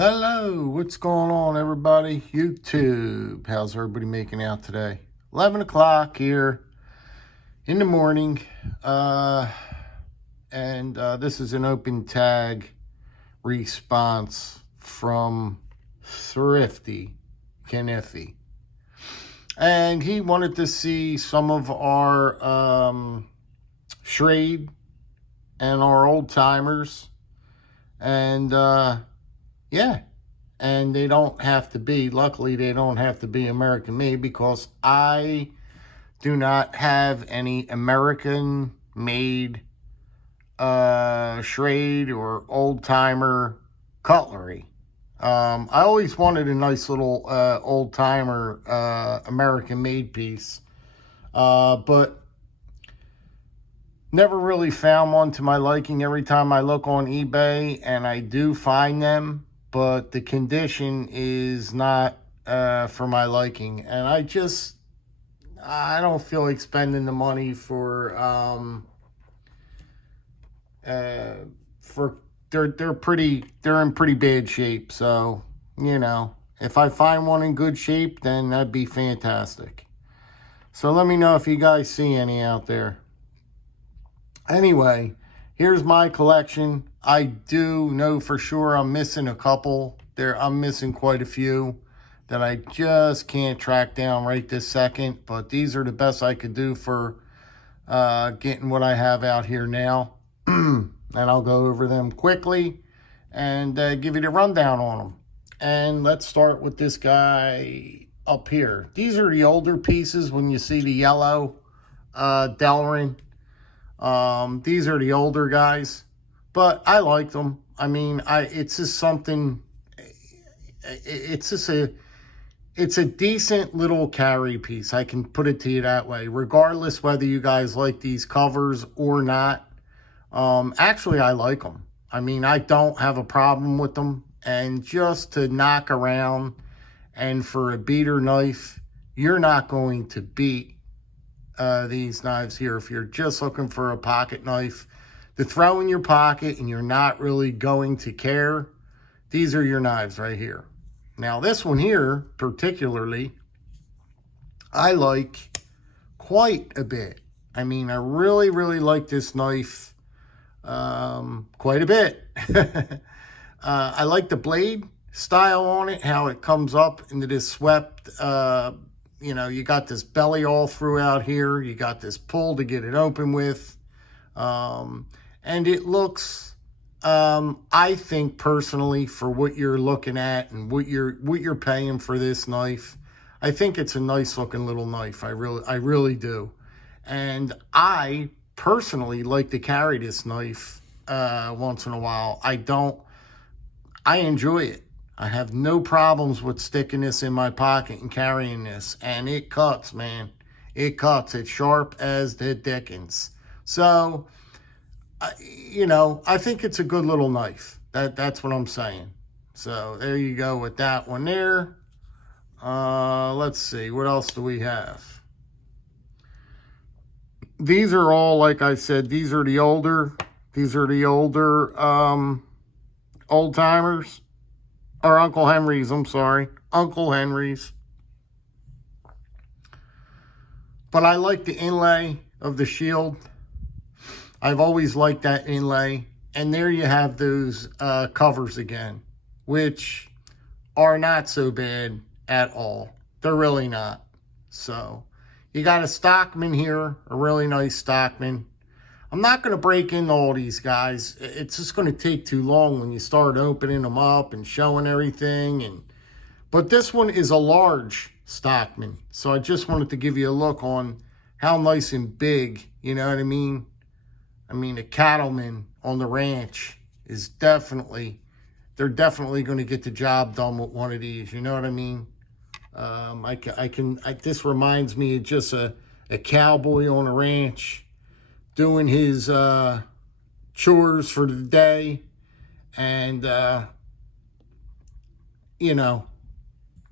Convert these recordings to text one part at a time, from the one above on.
Hello, what's going on, everybody? YouTube, how's everybody making out today? 11 o'clock here in the morning, and this is an open tag response from Thrifty Kanify, and he wanted to see some of our Schrade and our old timers, and yeah, and they don't have to be, luckily they don't have to be American made, because I do not have any American made Schrade or old timer cutlery. I always wanted a nice little old timer American made piece, but never really found one to my liking. Every time I look on eBay, and I do find them, but the condition is not for my liking, and I don't feel like spending the money for they're in pretty bad shape. So, if I find one in good shape, then that'd be fantastic. So let me know if you guys see any out there. Anyway, here's my collection. I do know for sure I'm missing a couple. I'm missing quite a few that I just can't track down right this second. But these are the best I could do for getting what I have out here now. And I'll go over them quickly and give you the rundown on them. And let's start with this guy up here. These are the older pieces when you see the yellow Delrin. These are the older guys, but I like them. I mean, it's just something, it's a decent little carry piece. I can put it to you that way, regardless whether you guys like these covers or not. Actually, I like them. I mean, I don't have a problem with them, and just to knock around, and for a beater knife, you're not going to beat these knives here. If you're just looking for a pocket knife to throw in your pocket and you're not really going to care, these are your knives right here. Now this one here particularly I like quite a bit. I mean, I really like this knife quite a bit. I like the blade style on it, how it comes up into this swept you got this belly all throughout here. You got this pull to get it open with. And it looks, I think personally, for what you're looking at and what you're paying for this knife, I think it's a nice looking little knife. I really do. And I personally like to carry this knife once in a while. I enjoy it. I have no problems with sticking this in my pocket and carrying this. And it cuts, man. It cuts. It's sharp as the dickens. So, I think it's a good little knife. That's what I'm saying. So, there you go with that one there. Let's see. What else do we have? These are all, like I said, these are the older old timers. Or Uncle Henry's, I'm sorry. Uncle Henry's. But I like the inlay of the shield. I've always liked that inlay. And there you have those covers again, which are not so bad at all. They're really not. So, you got a Stockman here, a really nice Stockman. I'm not going to break into all these guys. It's just going to take too long when you start opening them up and showing everything. But this one is a large Stockman. So I just wanted to give you a look on how nice and big, you know what I mean? I mean, a cattleman on the ranch is they're definitely going to get the job done with one of these. You know what I mean? This reminds me of just a cowboy on a ranch doing his chores for the day. And, I'm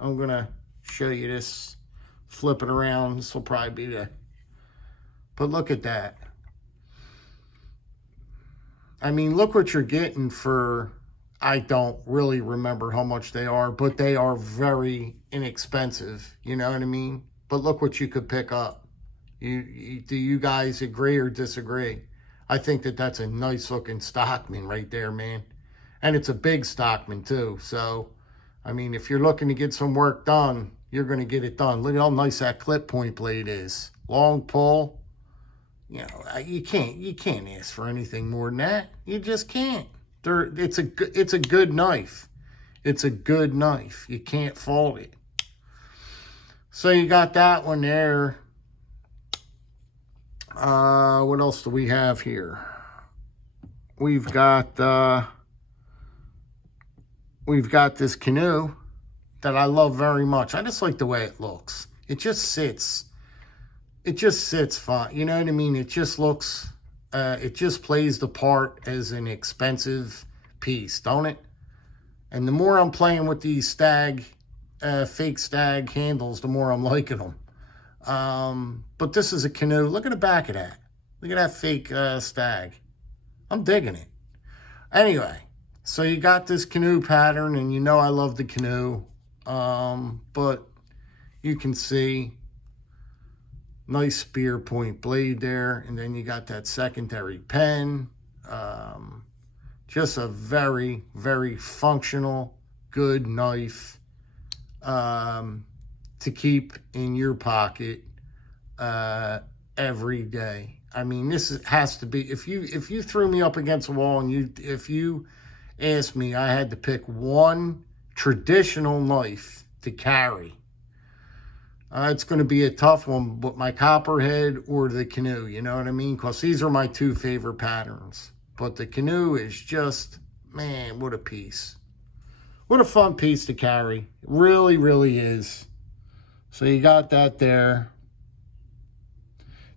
going to show you this, flip it around. This will probably be but look at that. I mean, look what you're getting for, I don't really remember how much they are, but they are very inexpensive. You know what I mean? But look what you could pick up. Do you guys agree or disagree? I think that that's a nice looking Stockman right there, man. And it's a big Stockman too. So, I mean, if you're looking to get some work done, you're going to get it done. Look at how nice that clip point blade is. Long pull. You know, you can't ask for anything more than that. You just can't. It's a good knife. It's a good knife. You can't fault it. So you got that one there. What else do we have here? We've got this canoe that I love very much. I just like the way it looks. It just sits. It just sits fine. You know what I mean? It just looks, it just plays the part as an expensive piece, don't it? And the more I'm playing with these fake stag handles, the more I'm liking them. But this is a canoe. Look at the back of that. Look at that fake stag. I'm digging it. Anyway, so you got this canoe pattern, and you know I love the canoe. But you can see nice spear point blade there, and then you got that secondary pen. Just a very, very functional, good knife to keep in your pocket every day. I mean, has to be, if you threw me up against a wall and if you asked me, I had to pick one traditional knife to carry, it's going to be a tough one, but my copperhead or the canoe, you know what I mean? Because these are my two favorite patterns. But the canoe is just, man, what a piece. What a fun piece to carry. It really, really is. So you got that there.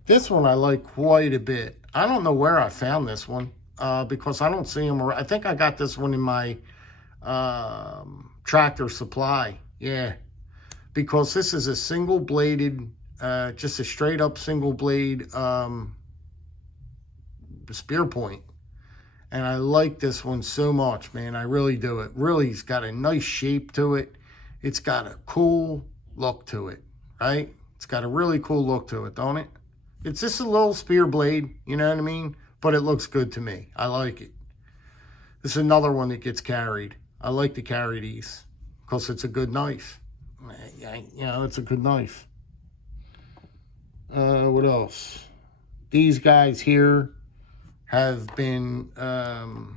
This one I like quite a bit. I don't know where I found this one because I don't see them. I think I got this one in my Tractor Supply. Yeah. Because this is a single bladed, just a straight up single blade spear point. And I like this one so much, man. I really do. It really's got a nice shape to it. It's got a cool look to it, right? It's got a really cool look to it, don't it? It's just a little spear blade, you know what I mean? But it looks good to me. I like it. This is another one that gets carried. I like to carry these because it's a good knife. You know, it's a good knife. What else? These guys here have been a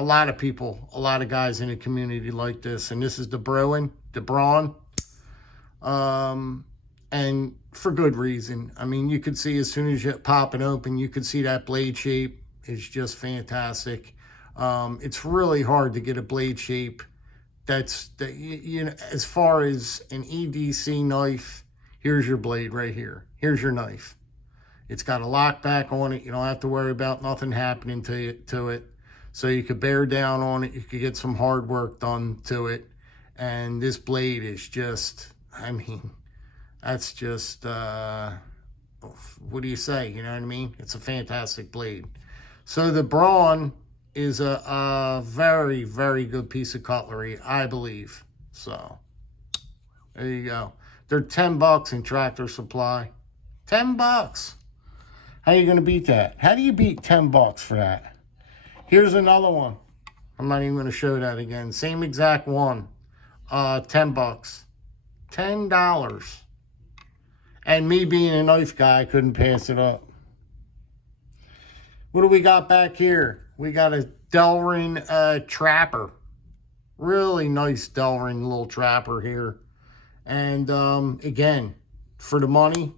lot of people, a lot of guys in the community like this. And this is the Braun. And for good reason. I mean, you could see as soon as you pop it open, you could see that blade shape is just fantastic. It's really hard to get a blade shape you know, as far as an EDC knife. Here's your blade right here. Here's your knife. It's got a lock back on it. You don't have to worry about nothing happening to it. So you could bear down on it. You could get some hard work done to it. And this blade is just, I mean, that's just, what do you say? You know what I mean? It's a fantastic blade. So the Braun is a very, very good piece of cutlery, I believe. So there you go. They're $10 in Tractor Supply. $10. How are you going to beat that? How do you beat $10 for that? Here's another one. I'm not even going to show that again. Same exact one. $10. $10. And me being a knife guy, I couldn't pass it up. What do we got back here? We got a Delrin trapper. Really nice Delrin little trapper here. And again, for the money,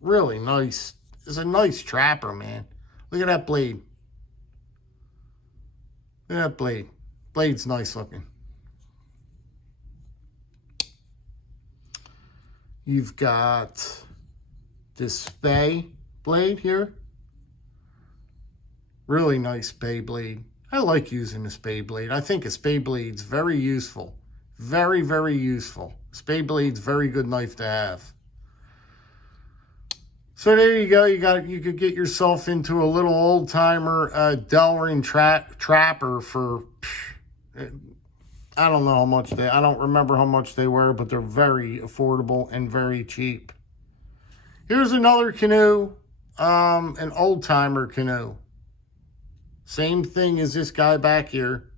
really nice. It's a nice trapper, man. Look at that blade. Look at that blade. Blade's nice looking. You've got this spay blade here. Really nice spay blade. I like using the spay blade. I think a spay blade's very useful. Very, very useful. Spay blade's very good knife to have. So there you go. You could get yourself into a little old timer Delrin trapper for I don't know how much I don't remember how much they were, but they're very affordable and very cheap. Here's another canoe, an old timer canoe. Same thing as this guy back here,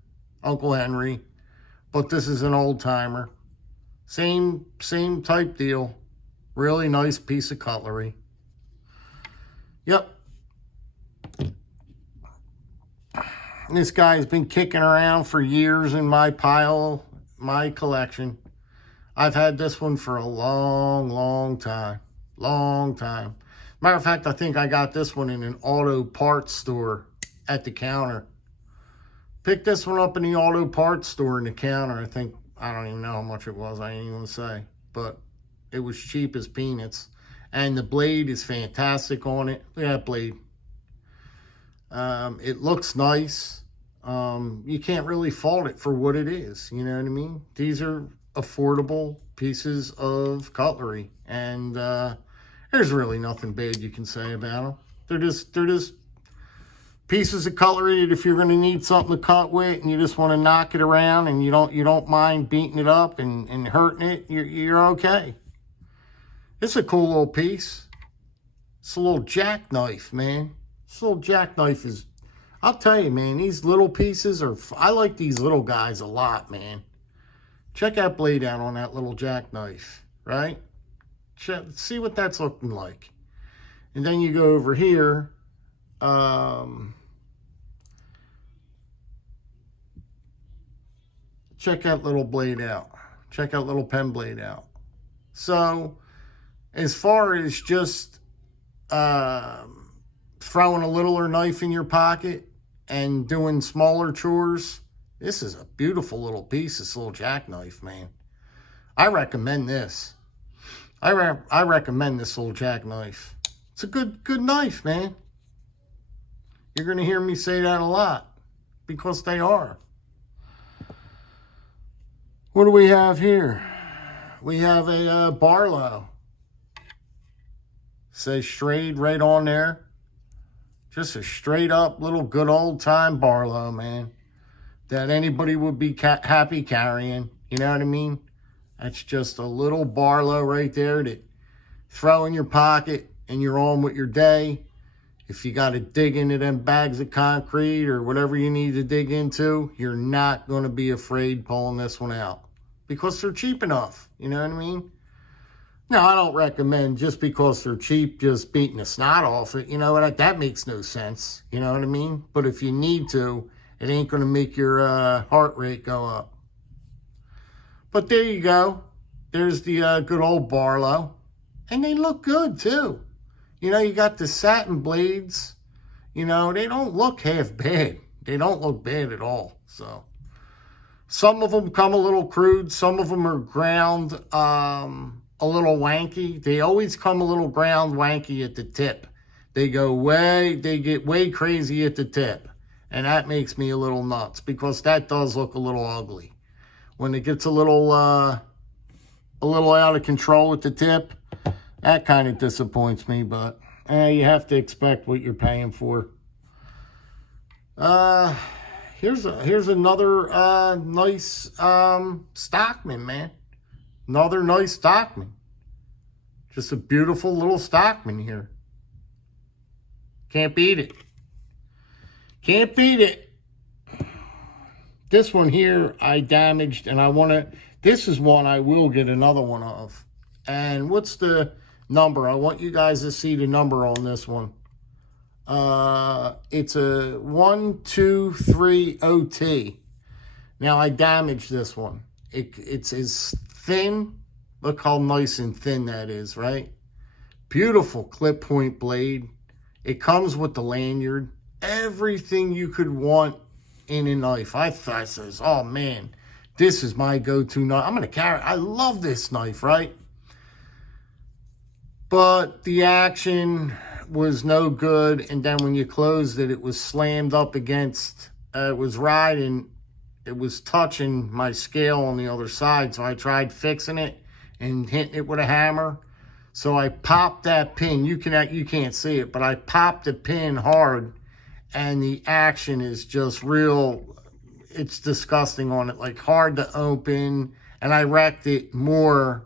Uncle Henry, but this is an old timer. Same type deal. Really nice piece of cutlery. Yep. This guy's been kicking around for years in my collection. I've had this one for a long time. Matter of fact, I think I got this one in an auto parts store at the counter. Picked this one up in the auto parts store in the counter. I don't even know how much it was. I ain't even say. But it was cheap as peanuts. And the blade is fantastic on it. Look at that blade. It looks nice. You can't really fault it for what it is. You know what I mean? These are affordable pieces of cutlery. And there's really nothing bad you can say about them. They're just pieces of cutlery that if you're going to need something to cut with and you just want to knock it around and you don't mind beating it up and hurting it, you're okay. It's a cool little piece. It's a little jackknife, man. This little jackknife is, I'll tell you, man, these little pieces I like these little guys a lot, man. Check that blade out on that little jackknife, right? See what that's looking like. And then you go over here. Check that little blade out. Check that little pen blade out. So, as far as just throwing a littler knife in your pocket and doing smaller chores, this is a beautiful little piece, this little jackknife, man. I recommend this. I recommend this little jackknife. It's a good knife, man. You're going to hear me say that a lot because they are. What do we have here? We have a barlow. Says Schrade right on there. Just a straight up little good old time barlow, man. That anybody would be happy carrying. You know what I mean? That's just a little barlow right there that throw in your pocket and you're on with your day. If you got to dig into them bags of concrete or whatever you need to dig into, you're not going to be afraid pulling this one out because they're cheap enough. You know what I mean? Now, I don't recommend just because they're cheap, just beating the snot off it. You know what? That makes no sense. You know what I mean? But if you need to, it ain't going to make your heart rate go up. But there you go. There's the good old barlow. And they look good, too. You know, you got the satin blades. You know, they don't look half bad. They don't look bad at all. So, some of them come a little crude. Some of them are ground a little wanky. They always come a little ground wanky at the tip. They get way crazy at the tip. And that makes me a little nuts because that does look a little ugly. When it gets a little out of control at the tip, that kind of disappoints me, but you have to expect what you're paying for. Here's another nice Stockmen, man. Another nice Stockmen. Just a beautiful little Stockmen here. Can't beat it. Can't beat it. This one here I damaged, and this is one I will get another one of. And what's the number? I want you guys to see the number on this one. It's a 1230T. Now I damaged this one. It's as thin. Look how nice and thin that is, right? Beautiful clip point blade. It comes with the lanyard. Everything you could want in a knife. I says, oh man, this is my go-to knife. I'm going to carry it. I love this knife, right? But the action was no good. And then when you closed it, it was slammed up against, it was riding, it was touching my scale on the other side. So I tried fixing it and hitting it with a hammer. So I popped that pin. You can't see it, but I popped the pin hard, and the action is just real. It's disgusting on it, like hard to open, and I wrecked it more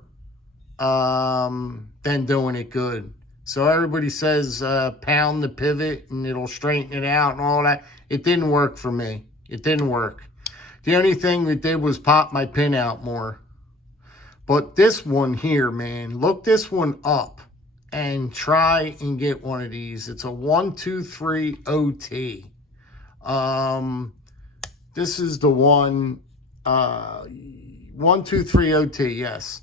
than doing it good. So everybody says pound the pivot and it'll straighten it out and all that. It didn't work for me. It didn't work. The only thing it did was pop my pin out more. But this one here, man, look this one up and try and get one of these. It's a 123 OT. This is the one, 123 OT, yes.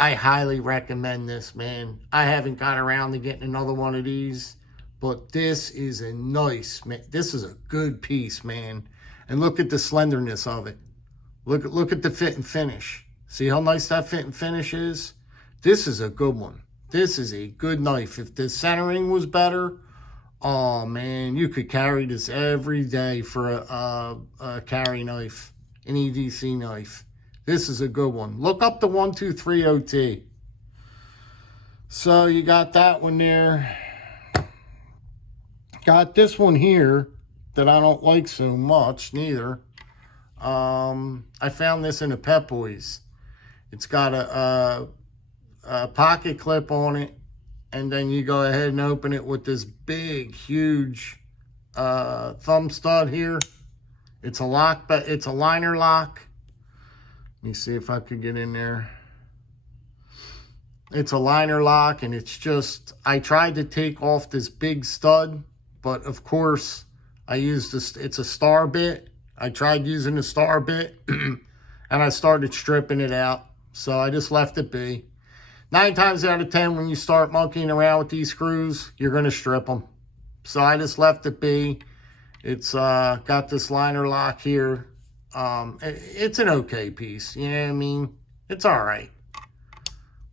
I highly recommend this, man. I haven't got around to getting another one of these, but this is a nice, man. This is a good piece, man. And look at the slenderness of it. Look at the fit and finish. See how nice that fit and finish is? This is a good one. This is a good knife. If the centering was better, oh man, you could carry this every day for a carry knife, an EDC knife. This is a good one. Look up the 123 OT. So you got that one there. Got this one here that I don't like so much neither. I found this in a Pep Boys. It's got a pocket clip on it, and then you go ahead and open it with this big, huge thumb stud here. It's a lock, but it's a liner lock. Let me see if I could get in there. It's a liner lock, and it's just, I tried to take off this big stud, but of course I used this, it's a star bit. I tried using the star bit and I started stripping it out. So I just left it be. 9 times out of 10, when you start monkeying around with these screws, you're going to strip them. So I just left it be. It's got this liner lock here. It's an okay piece. You know what I mean? It's all right.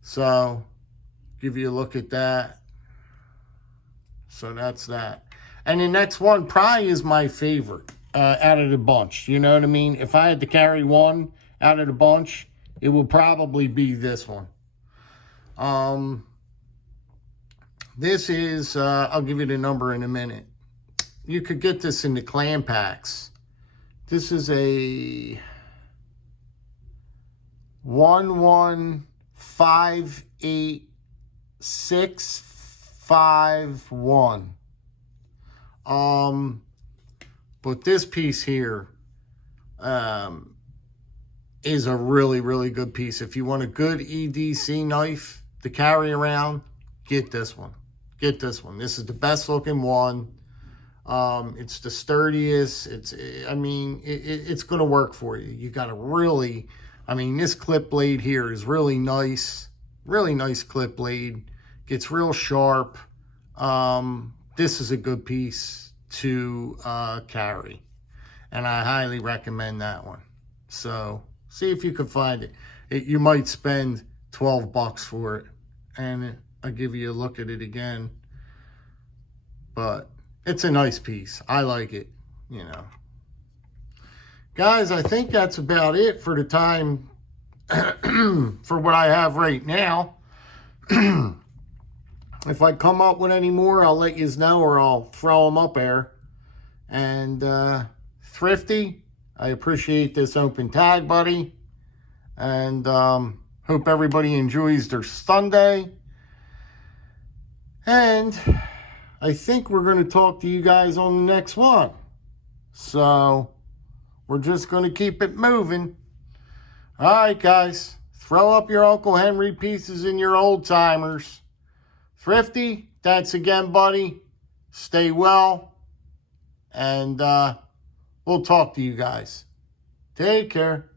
So give you a look at that. So that's that. And the next one probably is my favorite out of the bunch. You know what I mean? If I had to carry one out of the bunch, it would probably be this one. This is, I'll give you the number in a minute. You could get this in the clam packs. This is a 1158651. But this piece here is a really, really good piece. If you want a good EDC knife to carry around, get this one. Get this one. This is the best looking one. It's the sturdiest. It's going to work for you. You got to really, this clip blade here is really nice. Really nice clip blade. Gets real sharp. This is a good piece to carry. And I highly recommend that one. So see if you can find it. You might spend 12 bucks for it. And I'll give you a look at it again. But it's a nice piece. I like it, you know. Guys, I think that's about it for the time for what I have right now. If I come up with any more, I'll let you know, or I'll throw them up there. And Thrifty, I appreciate this open tag, buddy. And hope everybody enjoys their Sunday. And I think we're going to talk to you guys on the next one. So we're just going to keep it moving. All right, guys. Throw up your Uncle Henry pieces in your old timers. Thrifty, thanks again, buddy. Stay well. And we'll talk to you guys. Take care.